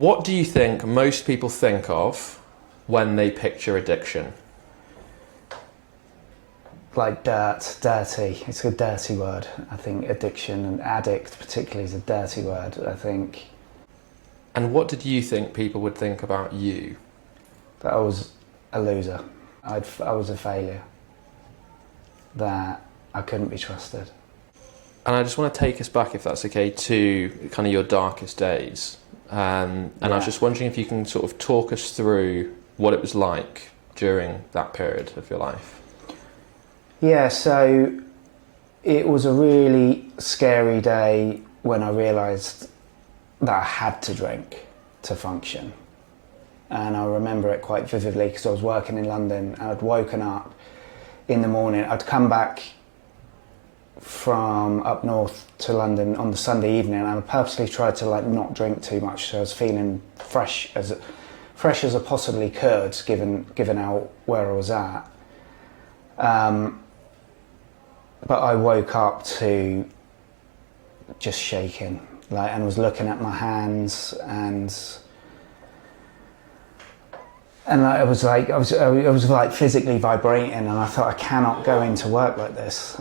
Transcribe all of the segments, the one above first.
What do you think most people think of when they picture addiction? Like dirt, dirty. It's a dirty word. I think addiction and addict particularly is a dirty word, I think. And what did you think people would think about you? That I was a loser. I was a failure. That I couldn't be trusted. And I just want to take us back, if that's okay, to kind of your darkest days. And I was just wondering if you can sort of talk us through what it was like during that period of your life. Yeah, so it was a really scary day when I realised that I had to drink to function. And I remember it quite vividly because I was working in London and I'd woken up in the morning. I'd come back from up north to London on the Sunday evening and I purposely tried to not drink too much, so I was feeling fresh as I possibly could given out where I was at. But I woke up to just shaking, and was looking at my hands and I was physically vibrating, and I thought, I cannot go into work like this.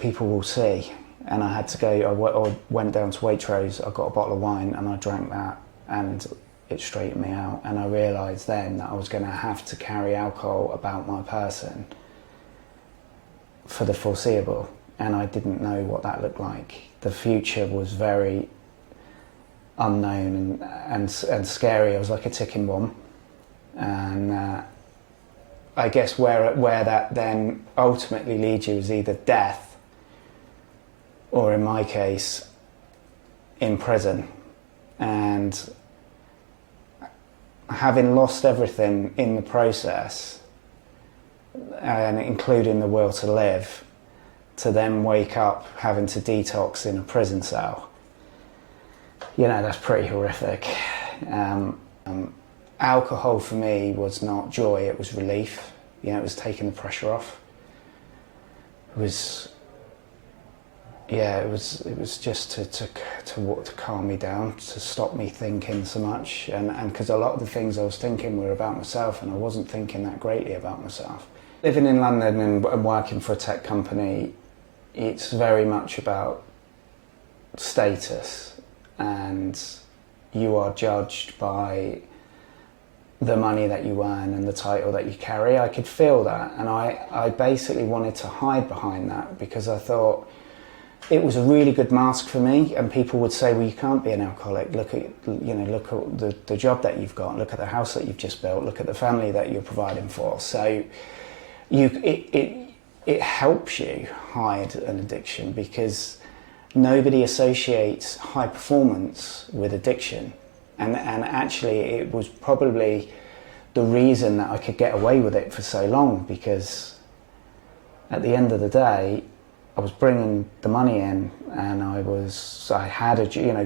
People will see. And I had to go. I went down to Waitrose. I got a bottle of wine and I drank that, and it straightened me out. And I realised then that I was going to have to carry alcohol about my person for the foreseeable, and I didn't know what that looked like. The future was very unknown and scary. I was like a ticking bomb. And I guess where that then ultimately leads you is either death, or in my case, in prison. And having lost everything in the process, and including the will to live, to then wake up having to detox in a prison cell, that's pretty horrific. Alcohol for me was not joy, it was relief. It was taking the pressure off. It was just to calm me down, to stop me thinking so much, and because a lot of the things I was thinking were about myself, and I wasn't thinking that greatly about myself. Living in London and working for a tech company, it's very much about status, and you are judged by the money that you earn and the title that you carry. I could feel that, and I basically wanted to hide behind that because I thought it was a really good mask for me, and people would say, well, you can't be an alcoholic. Look at the job that you've got, look at the house that you've just built, look at the family that you're providing for. So it helps you hide an addiction because nobody associates high performance with addiction. And actually it was probably the reason that I could get away with it for so long, because at the end of the day, I was bringing the money in, and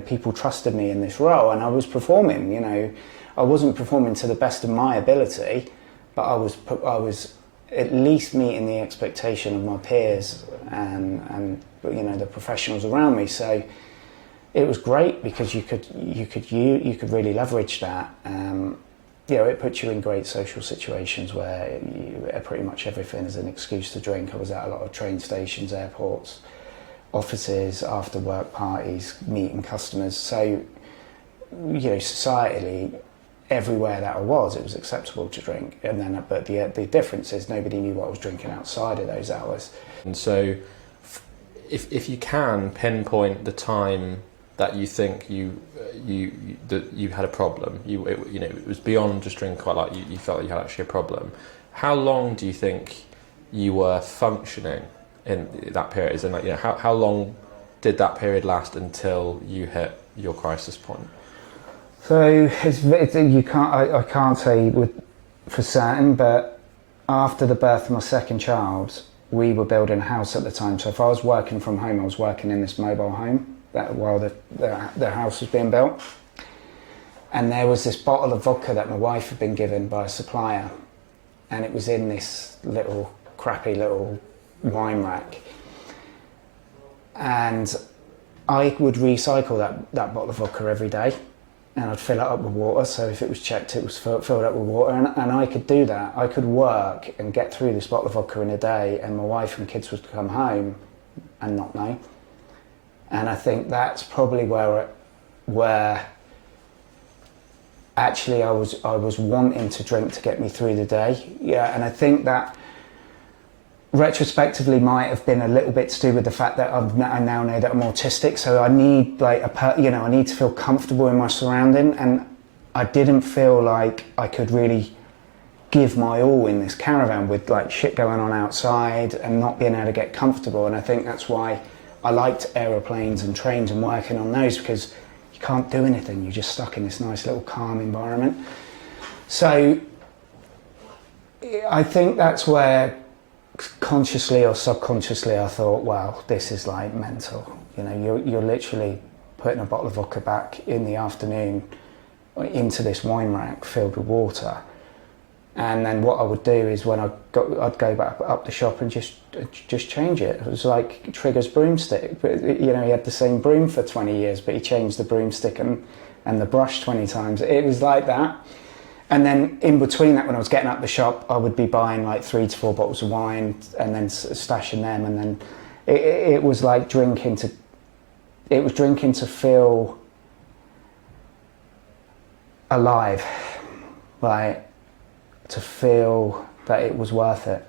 people trusted me in this role, and I was performing. I wasn't performing to the best of my ability, but I was at least meeting the expectation of my peers and the professionals around me. So it was great because you could really leverage that. It puts you in great social situations where pretty much everything is an excuse to drink. I was at a lot of train stations, airports, offices, after work parties, meeting customers. So, societally, everywhere that I was, it was acceptable to drink. But the difference is nobody knew what I was drinking outside of those hours. And so, if you can pinpoint the time that you think that you had a problem, it was beyond just drinking quite like you felt you had actually a problem. How long do you think you were functioning in that period? And how long did that period last until you hit your crisis point? So I can't say for certain, but after the birth of my second child, we were building a house at the time. So if I was working from home, I was working in this mobile home while the house was being built. And there was this bottle of vodka that my wife had been given by a supplier, and it was in this crappy little wine rack. And I would recycle that bottle of vodka every day. and I'd fill it up with water. So if it was checked, it was filled up with water, and I could do that. I could work and get through this bottle of vodka in a day, and my wife and kids would come home and not know. And I think that's probably where actually I was wanting to drink to get me through the day. Yeah, and I think that retrospectively might have been a little bit to do with the fact that I now know that I'm autistic, so I need I need to feel comfortable in my surrounding, and I didn't feel like I could really give my all in this caravan with like shit going on outside and not being able to get comfortable. And I think that's why I liked aeroplanes and trains and working on those, because you can't do anything, you're just stuck in this nice little calm environment. So I think that's where consciously or subconsciously I thought, wow, this is like mental. You know, you're literally putting a bottle of vodka back in the afternoon into this wine rack filled with water. And then what I would do is when I'd go back up the shop and just change it. It was like Trigger's broomstick, but you know, he had the same broom for 20 years, but he changed the broomstick and the brush 20 times. It was like that. And then in between that, when I was getting up the shop, I would be buying like 3 to 4 bottles of wine and then stashing them. And then it was like drinking to feel alive, like to feel that it was worth it.